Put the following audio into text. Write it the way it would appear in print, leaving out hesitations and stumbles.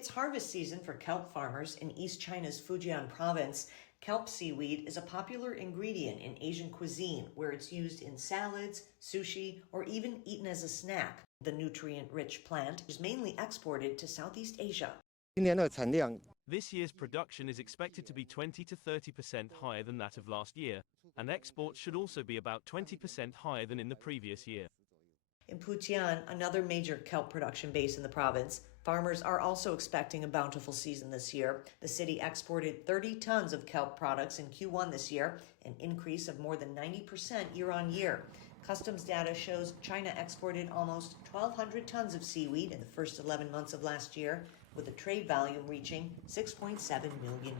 It's harvest season for kelp farmers in East China's Fujian province. Kelp seaweed is a popular ingredient in Asian cuisine, where it's used in salads, sushi, or even eaten as a snack. The nutrient-rich plant is mainly exported to Southeast Asia. This year's production is expected to be 20 to 30% higher than that of last year, and exports should also be about 20% higher than in the previous year. In Fujian, another major kelp production base in the province, farmers are also expecting a bountiful season this year. The city exported 30 tons of kelp products in Q1 this year, an increase of more than 90% year on year. Customs data shows China exported almost 1,200 tons of seaweed in the first 11 months of last year, with the trade volume reaching $6.7 million.